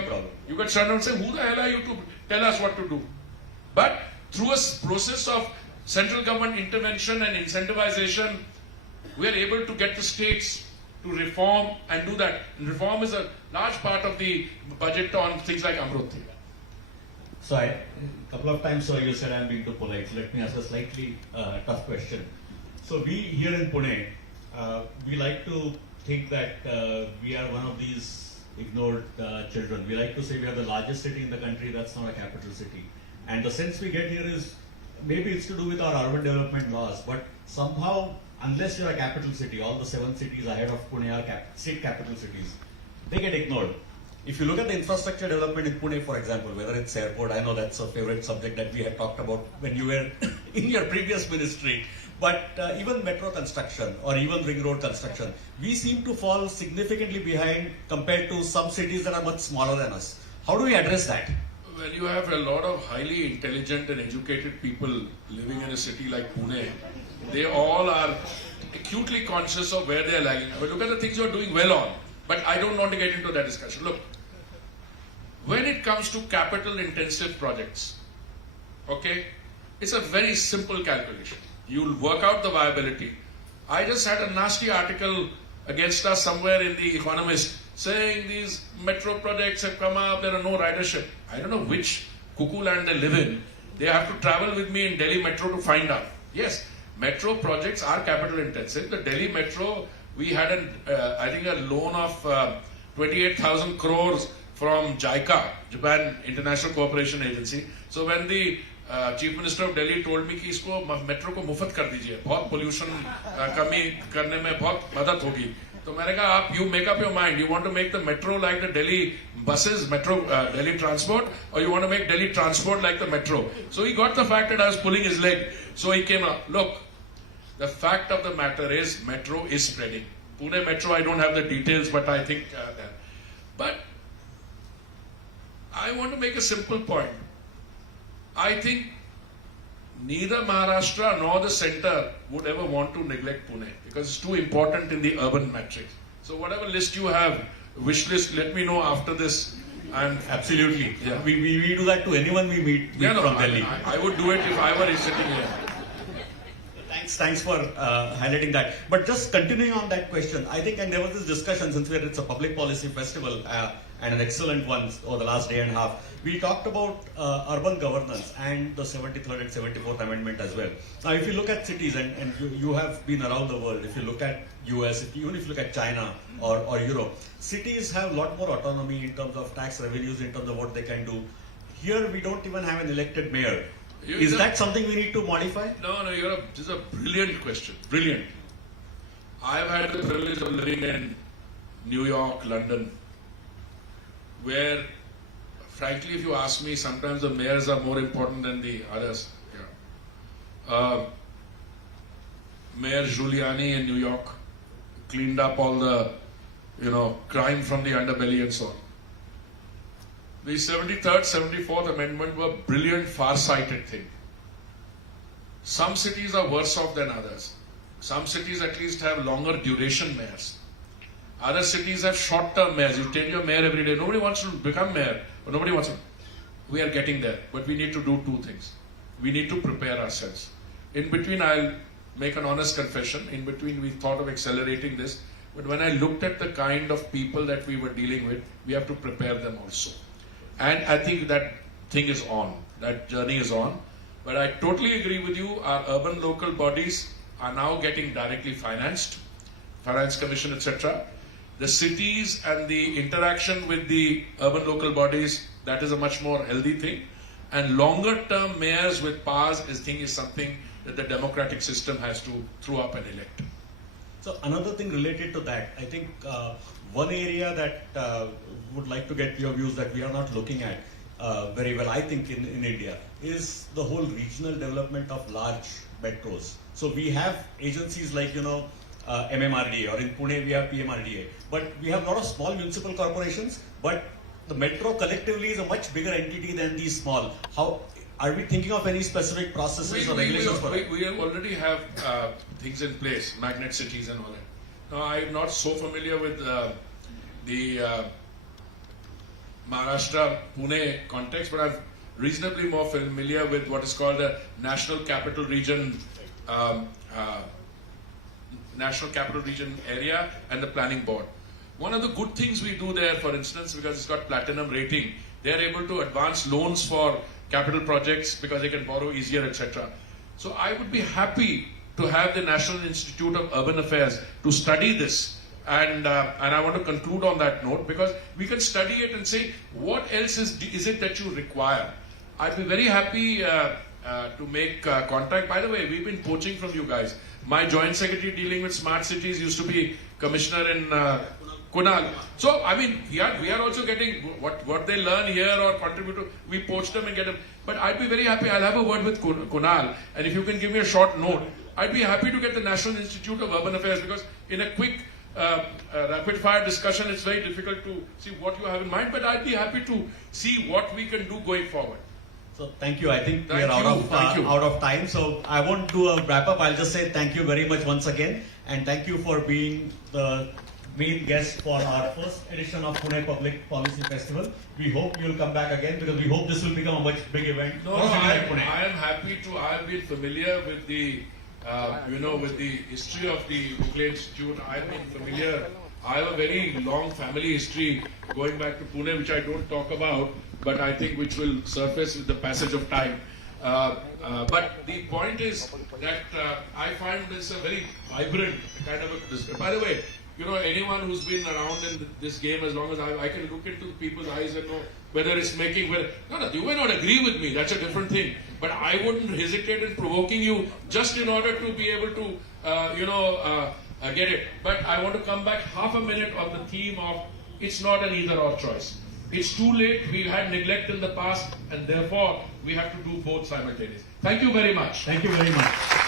problem. You can stand and say, who the hell are you to tell us what to do? But through a process of central government intervention and incentivization, we are able to get the states to reform and do that. And reform is a large part of the budget on things like Amrut. So a couple of times you said I'm being too polite. So let me ask a slightly tough question. So we here in Pune, we like to think that we are one of these ignored children. We like to say we are the largest city in the country that's not a capital city. And the sense we get here is, maybe it's to do with our urban development laws, but somehow, unless you're a capital city, all the 7 cities ahead of Pune are state capital cities, they get ignored. If you look at the infrastructure development in Pune, for example, whether it's airport, I know that's a favorite subject that we had talked about when you were in your previous ministry, but even metro construction or even ring road construction, we seem to fall significantly behind compared to some cities that are much smaller than us. How do we address that? Well, you have a lot of highly intelligent and educated people living in a city like Pune. They all are acutely conscious of where they are lagging. But look at the things you are doing well on. But I don't want to get into that discussion. Look, when it comes to capital intensive projects, okay, it's a very simple calculation. You'll work out the viability. I just had a nasty article against us somewhere in The Economist saying these metro projects have come up, there are no ridership. I don't know which cuckoo land they live in. They have to travel with me in Delhi Metro to find out. Yes, metro projects are capital intensive. The Delhi Metro, we had I think a loan of 28,000 crores from JICA, Japan International Cooperation Agency. So when the Chief Minister of Delhi told me कि इसको metro को मुफ्त कर दीजिए, बहुत pollution कमी करने में बहुत मदद होगी. तो मैंने कहा आप you make up your mind. You want to make the metro like the Delhi buses, metro Delhi transport, or you want to make Delhi transport like the metro? So he got the fact that I was pulling his leg. So he came up. Look, the fact of the matter is metro is spreading. Pune Metro, I don't have the details, but I think that. But I want to make a simple point. I think neither Maharashtra nor the center would ever want to neglect Pune because it's too important in the urban matrix. So whatever list you have, wish list, let me know after this. And Absolutely. Yeah. We do that to anyone we meet from Delhi. I would do it if I were sitting here. Thanks for highlighting that. But just continuing on that question, I think, and there was this discussion, since it's a public policy festival and an excellent one over the last day and a half, we talked about urban governance and the 73rd and 74th Amendment as well. Now, if you look at cities, and you have been around the world, if you look at US, even if you look at China or Europe, cities have a lot more autonomy in terms of tax revenues, in terms of what they can do. Here, we don't even have an elected mayor. Is that something we need to modify? No, this is a brilliant question. Brilliant. I've had the privilege of living in New York, London, where, frankly, if you ask me, sometimes the mayors are more important than the others. Yeah. Mayor Giuliani in New York cleaned up all the, crime from the underbelly and so on. The 73rd, 74th Amendment were brilliant, far-sighted thing. Some cities are worse off than others. Some cities at least have longer duration mayors. Other cities have short-term mayors. You take your mayor every day. Nobody wants to become mayor, but nobody wants to. We are getting there, but we need to do 2 things. We need to prepare ourselves. In between, I'll make an honest confession. In between, we thought of accelerating this, but when I looked at the kind of people that we were dealing with, we have to prepare them also. And I think that thing is on. That journey is on. But I totally agree with you. Our urban local bodies are now getting directly financed. Finance Commission, etc. The cities and the interaction with the urban local bodies, that is a much more healthy thing. And longer term mayors with powers is something that the democratic system has to throw up and elect. So another thing related to that, I think one area that would like to get your views that we are not looking at very well, I think, in India, is the whole regional development of large metros. So we have agencies like, MMRDA, or in Pune we have PMRDA, but we have a lot of small municipal corporations, but the metro collectively is a much bigger entity than these small. How are we thinking of any specific processes or regulations for that? We already have things in place, magnet cities and all that. Now, I'm not so familiar with the Maharashtra, Pune context, but I'm reasonably more familiar with what is called the National Capital Region, National Capital Region area and the Planning Board. One of the good things we do there, for instance, because it's got platinum rating, they are able to advance loans for capital projects because they can borrow easier, etc. So I would be happy to have the National Institute of Urban Affairs to study this. And I want to conclude on that note, because we can study it and say, what else is it that you require? I'd be very happy to make contact. By the way, we've been poaching from you guys. My joint secretary dealing with smart cities used to be commissioner in Kunal. So, I mean, we are also getting what they learn here or contribute to, we poach them and get them. But I'd be very happy, I'll have a word with Kunal, and if you can give me a short note, I'd be happy to get the National Institute of Urban Affairs, because in a quick rapid fire discussion, it's very difficult to see what you have in mind, but I'd be happy to see what we can do going forward. So thank you. I think we Thank are you. out of time. So I won't do a wrap up. I'll just say thank you very much once again, and thank you for being the main guest for our first edition of Pune Public Policy Festival. We hope you'll come back again, because we hope this will become a much big event. No, I am happy to. I have been familiar with the, with the history of the Gokhale Institute. I've been familiar. I have a very long family history going back to Pune, which I don't talk about, but I think which will surface with the passage of time. But the point is that I find this a very vibrant kind of a. By the way, anyone who's been around in this game as long as I can look into people's eyes and know whether it's making. No, you may not agree with me. That's a different thing. But I wouldn't hesitate in provoking you just in order to be able to, get it. But I want to come back half a minute on the theme of it's not an either-or choice. It's too late. We've had neglect in the past, and therefore we have to do both simultaneously. Thank you very much. Thank you very much.